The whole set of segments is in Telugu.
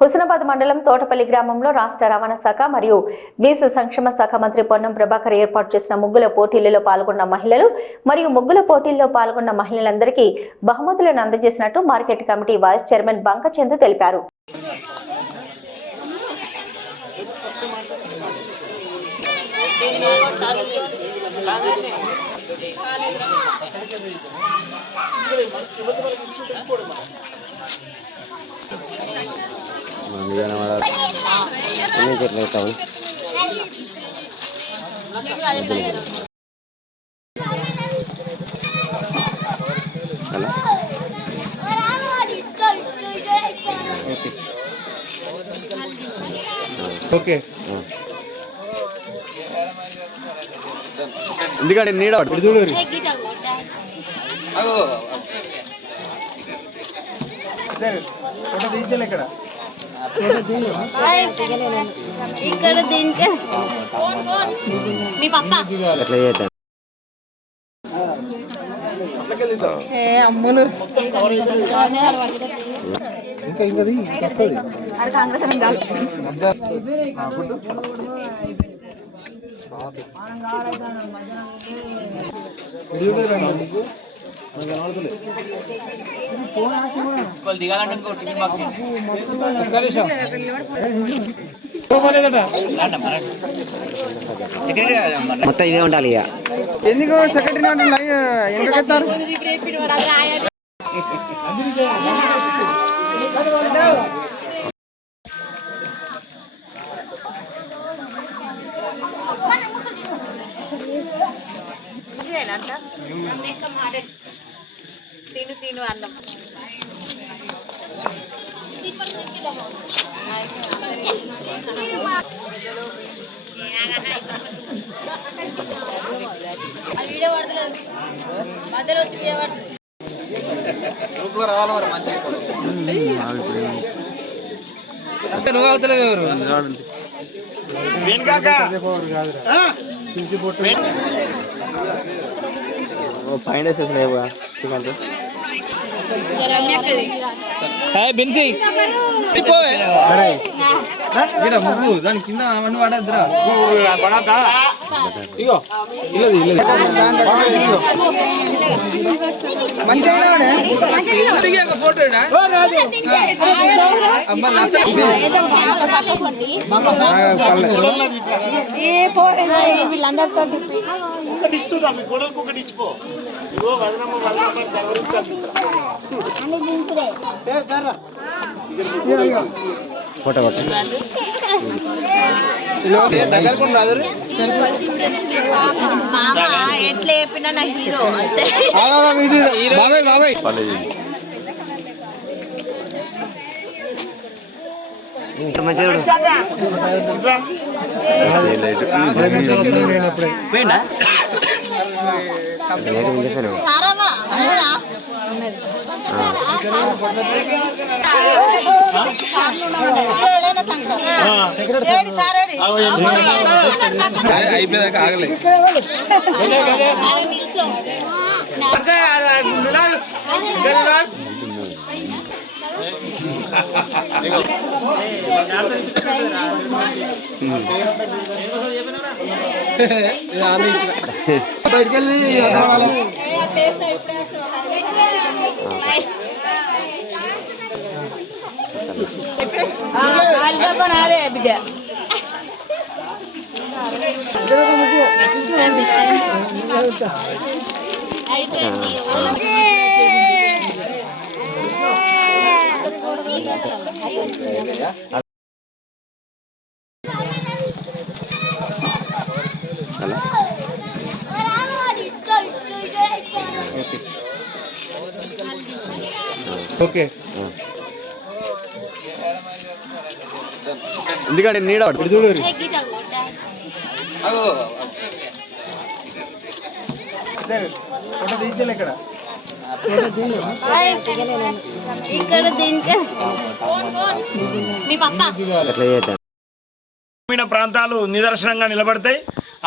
హుస్నాబాద్ మండలం తోటపల్లి గ్రామంలో రాష్ట్ర రవాణా శాఖ మరియు బీసీ సంక్షేమ శాఖ మంత్రి పొన్నం ప్రభాకర్ ఏర్పాటు చేసిన ముగ్గుల పోటీలలో పాల్గొన్న మహిళలు మరియు ముగ్గుల పోటీల్లో పాల్గొన్న మహిళలందరికీ బహుమతులను అందజేసినట్టు మార్కెట్ కమిటీ వైస్ చైర్మన్ బంకచంద్ తెలిపారు. మందిగా వాడాలి ఎన్ని చెట్లు ఓకే. ఎందుకంటే నీడ చూడు ఫోటో తీయించాలి ఇక్కడ ఇక్కడ దీనికి. మీ పప్ప. ఎట్లా చేద్దాం? ఏ అమ్ములు. ఇంకా ఇంకా కాంగ్రెస్ కాదు. మొత్తం ఇవే ఉండాలి ఇక. ఎందుకు సెక్రటరీ అంటే లైన్ వెనకెత్తారు తిను అన్నం. వీడియో పడతలేదు. మధ్యలో వచ్చి వీడియో పడుతుంది నువ్వు అవుతలేదు ఎవరు? పైన వేసేసినాయి చికెన్ బెన్సీ. ముగ్గు దాని కింద అవన్నీ పడద్దురా ఇగో. ఇల్లది ఇల్లది. మంచిగా ఫోటో ఏ పోరే వీళ్ళందరితో ఫోటో కొట్ట దగ్గరకు రాదు మామ ఎట్లా చెప్పినా నా హీరో అంతే. బాబాయ్ బాబాయ్. మంచిగా అయిపోయాక ఆగలే నిల్చో. బయటకెళ్ళి బిడ్డ అయితే ఓకే. ఎందుకంటే నీడ ఇటు చూడు. ఫోటో తీయించాలి ఇక్కడ. ఇక్కడ గ్రామీణ ప్రాంతాలు నిదర్శనంగా నిలబడతాయి.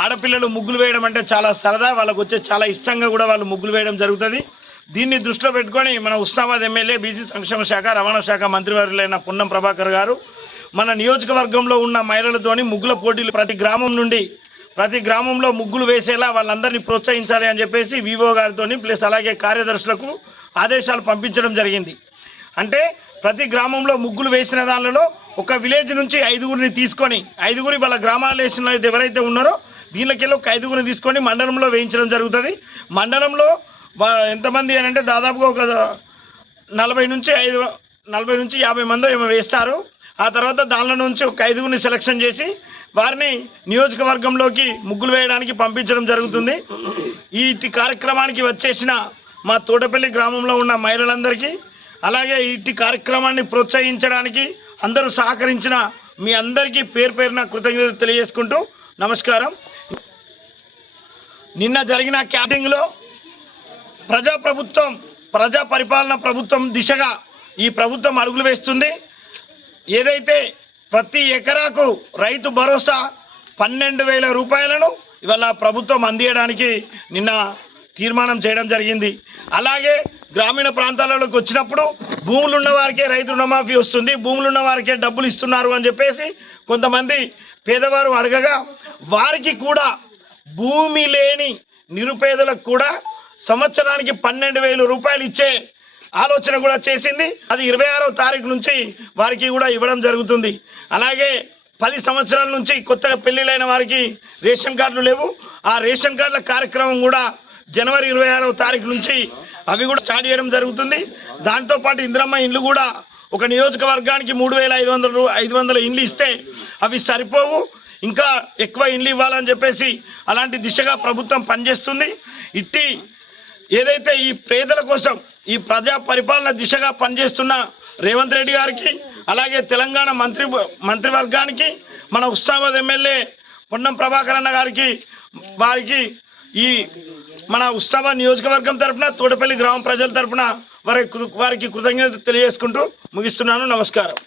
ఆడపిల్లలు ముగ్గులు వేయడం అంటే చాలా సరదా వాళ్ళకు వచ్చే చాలా ఇష్టంగా కూడా వాళ్ళు ముగ్గులు వేయడం జరుగుతుంది. దీన్ని దృష్టిలో పెట్టుకొని మన ఉస్నాబాద్ ఎమ్మెల్యే బీసీ సంక్షేమ శాఖ రవాణా శాఖ మంత్రివర్యులైన పున్నం ప్రభాకర్ గారు మన నియోజకవర్గంలో ఉన్న మహిళలతోని ముగ్గుల పోటీలు ప్రతి గ్రామం నుండి ప్రతి గ్రామంలో ముగ్గులు వేసేలా వాళ్ళందరినీ ప్రోత్సహించాలి అని చెప్పేసి వివో గారితో ప్లస్ అలాగే కార్యదర్శులకు ఆదేశాలు పంపించడం జరిగింది. అంటే ప్రతి గ్రామంలో ముగ్గులు వేసిన దానిలో ఒక విలేజ్ నుంచి ఐదుగురిని తీసుకొని ఐదుగురి వాళ్ళ గ్రామాలు వేసిన అయితే ఎవరైతే ఉన్నారో దీనికెళ్ళి ఒక ఐదుగురిని తీసుకొని మండలంలో వేయించడం జరుగుతుంది. మండలంలో ఎంతమంది అని అంటే దాదాపుగా ఒక నలభై నుంచి ఐదు నలభై నుంచి యాభై మంది ఏమో వేస్తారు. ఆ తర్వాత దానిలో నుంచి ఒక ఐదుగురిని సెలక్షన్ చేసి వారిని నియోజకవర్గంలోకి ముగ్గులు వేయడానికి పంపించడం జరుగుతుంది. ఈ ఇట్టి కార్యక్రమానికి వచ్చేసిన మా తోటపల్లి గ్రామంలో ఉన్న మహిళలందరికీ అలాగే ఇట్టి కార్యక్రమాన్ని ప్రోత్సహించడానికి అందరూ సహకరించిన మీ అందరికీ పేరు పేరున కృతజ్ఞత తెలియజేసుకుంటూ నమస్కారం. నిన్న జరిగిన క్యాపింగ్లో ప్రజా ప్రభుత్వం ప్రజా పరిపాలన ప్రభుత్వం దిశగా ఈ ప్రభుత్వం అడుగులు వేస్తుంది. ఏదైతే ప్రతి ఎకరాకు రైతు భరోసా పన్నెండు వేల రూపాయలను ఇవాళ ప్రభుత్వం అందియడానికి నిన్న తీర్మానం చేయడం జరిగింది. అలాగే గ్రామీణ ప్రాంతాలలోకి వచ్చినప్పుడు భూములు ఉన్న వారికే రైతు రుణమాఫీ వస్తుంది భూములు ఉన్న వారికే డబ్బులు ఇస్తున్నారు అని చెప్పేసి కొంతమంది పేదవారు అడగగా వారికి కూడా భూమి లేని నిరుపేదలకు కూడా సంవత్సరానికి పన్నెండు వేలు రూపాయలు ఇచ్చే ఆలోచన కూడా చేసింది. అది ఇరవై ఆరో తారీఖు నుంచి వారికి కూడా ఇవ్వడం జరుగుతుంది. అలాగే పది సంవత్సరాల నుంచి కొత్తగా పెళ్ళిళ్ళైన వారికి రేషన్ కార్డులు లేవు. ఆ రేషన్ కార్డుల కార్యక్రమం కూడా జనవరి ఇరవై ఆరో తారీఖు నుంచి అవి కూడా స్టార్ట్ చేయడం జరుగుతుంది. దాంతోపాటు ఇంద్రమ్మ ఇండ్లు కూడా ఒక నియోజకవర్గానికి మూడు వేల ఐదు వందల ఐదు వందల ఇండ్లు ఇస్తే అవి సరిపోవు. ఇంకా ఎక్కువ ఇండ్లు ఇవ్వాలని చెప్పేసి అలాంటి దిశగా ప్రభుత్వం పనిచేస్తుంది. ఇట్టి ఏదైతే ఈ పేదల కోసం ఈ ప్రజా పరిపాలన దిశగా పనిచేస్తున్న రేవంత్ రెడ్డి గారికి అలాగే తెలంగాణ మంత్రి మంత్రివర్గానికి మన ఉస్తాబాద్ ఎమ్మెల్యే పొన్నం ప్రభాకర్ అన్న గారికి వారికి ఈ మన ఉస్తాబాద్ నియోజకవర్గం తరఫున తోటపల్లి గ్రామ ప్రజల తరపున వారి వారికి కృతజ్ఞత తెలియజేసుకుంటూ ముగిస్తున్నాను. నమస్కారం.